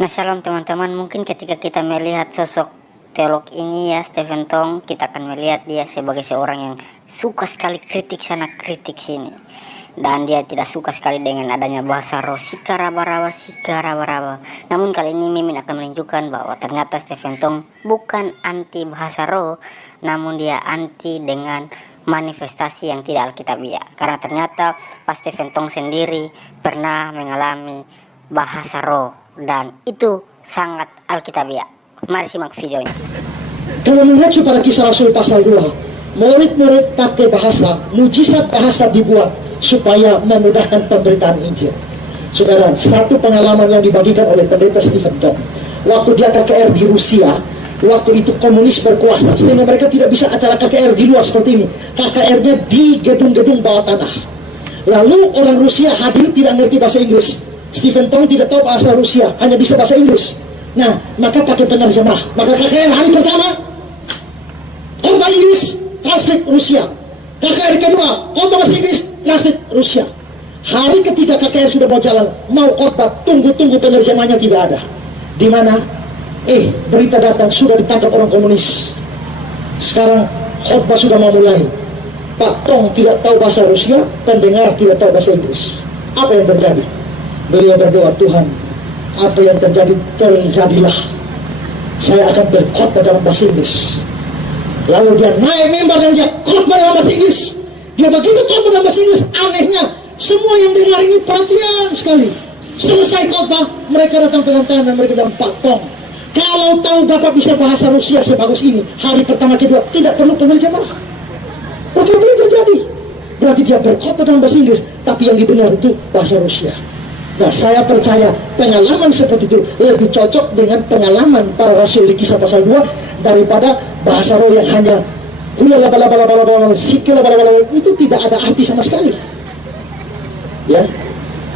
Nah, shalom teman-teman. Mungkin ketika kita melihat sosok teolog ini ya, Stephen Tong, kita akan melihat dia sebagai seorang yang suka sekali kritik sana kritik sini, dan dia tidak suka sekali dengan adanya bahasa roh sikaraba. Namun kali ini Mimin akan menunjukkan bahwa ternyata Stephen Tong bukan anti bahasa roh, namun dia anti dengan manifestasi yang tidak alkitabiah. Karena ternyata Pak Stephen Tong sendiri pernah mengalami bahasa roh, dan itu sangat alkitabiah. Mari simak videonya. Kalau mengacu pada Kisah Rasul pasal 2, murid-murid pakai bahasa, mujizat bahasa dibuat supaya memudahkan pemberitaan Injil. Saudara, satu pengalaman yang dibagikan oleh pendeta Stephen Tong waktu dia KKR di Rusia. Waktu itu komunis berkuasa, sehingga mereka tidak bisa acara KKR di luar seperti ini. KKR-nya di gedung-gedung bawah tanah. Lalu orang Rusia hadir tidak ngerti bahasa Inggris. Stephen Tong tidak tahu bahasa Rusia, hanya bisa bahasa Inggris. Nah, maka pakai penerjemah. Maka KKR hari pertama, khotbah Inggris, translate Rusia. KKR kedua, khotbah bahasa Inggris, translate Rusia. Hari ketiga KKR sudah mau jalan, mau khotbah, tunggu penerjemahnya tidak ada. Di mana? Berita datang, sudah ditangkap orang komunis. Sekarang khotbah sudah mau mulai. Pak Tong tidak tahu bahasa Rusia, pendengar tidak tahu bahasa Inggris. Apa yang terjadi? Beliau berdoa, Tuhan, apa yang terjadi, terjadilah. Saya akan berkhotbah dalam bahasa Inggris. Lalu dia naik mimbar dan dia khotbah dalam bahasa Inggris. Dia begitu khotbah dalam bahasa Inggris, anehnya semua yang dengar ini perhatian sekali. Selesai khotbah, mereka datang pegang tangan dan mereka bilang, Pak Tong, kalau tahu Bapak bisa bahasa Rusia sebagus ini, hari pertama kedua tidak perlu penerjemah. Pertama yang terjadi, berarti dia berkhotbah dalam bahasa Inggris, tapi yang didengar itu bahasa Rusia. Nah, saya percaya pengalaman seperti itu lebih cocok dengan pengalaman para rasul di Kisah pasal 2 daripada bahasa roh yang hanya itu tidak ada arti sama sekali. Ya.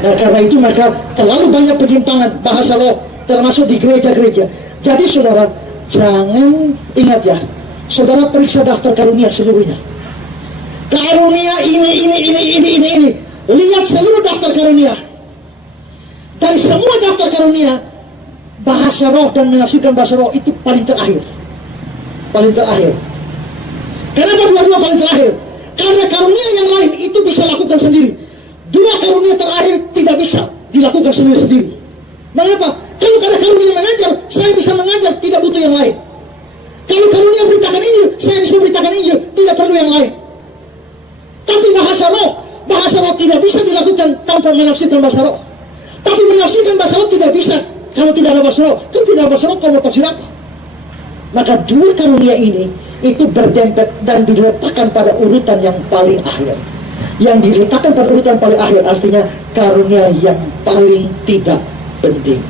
Nah, karena itu maka terlalu banyak penyimpangan bahasa roh termasuk di gereja-gereja. Jadi saudara, jangan ingat ya, saudara periksa daftar karunia seluruhnya. Karunia ini. Lihat seluruh daftar karunia. Dari semua daftar karunia, bahasa roh dan menafsirkan bahasa roh itu paling terakhir. Paling terakhir. Kenapa dua-dua paling terakhir? Karena karunia yang lain itu bisa lakukan sendiri. Dua karunia terakhir tidak bisa dilakukan sendiri-sendiri. Mengapa? Kalau ada karunia mengajar, saya bisa mengajar, tidak butuh yang lain. Kalau karunia beritakan Injil, saya bisa beritakan Injil, tidak perlu yang lain. Tapi bahasa roh tidak bisa dilakukan tanpa menafsirkan bahasa roh. Tapi menafsirkan bahasa roh tidak bisa kalau tidak ada bahasa roh. Kan tidak ada bahasa roh, kamu tafsir apa? Maka dua karunia ini itu berdempet dan diletakkan pada urutan yang paling akhir. Yang diletakkan pada urutan paling akhir artinya karunia yang paling tidak penting.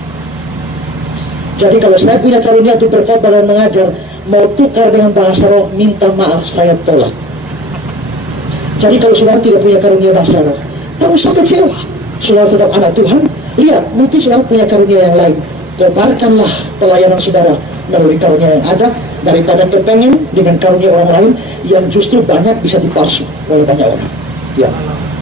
Jadi kalau saya punya karunia untuk berkhotbah dan mengajar, mau tukar dengan bahasa roh, minta maaf, saya tolak. Jadi kalau saudara tidak punya karunia bahasa roh, tak usah kecewa. Saudara tetap anak Tuhan. Lihat, mungkin saudara punya karunia yang lain. Kobarkanlah pelayanan saudara melalui karunia yang ada, daripada kepengen dengan karunia orang lain yang justru banyak bisa dipalsu oleh banyak orang. Ya.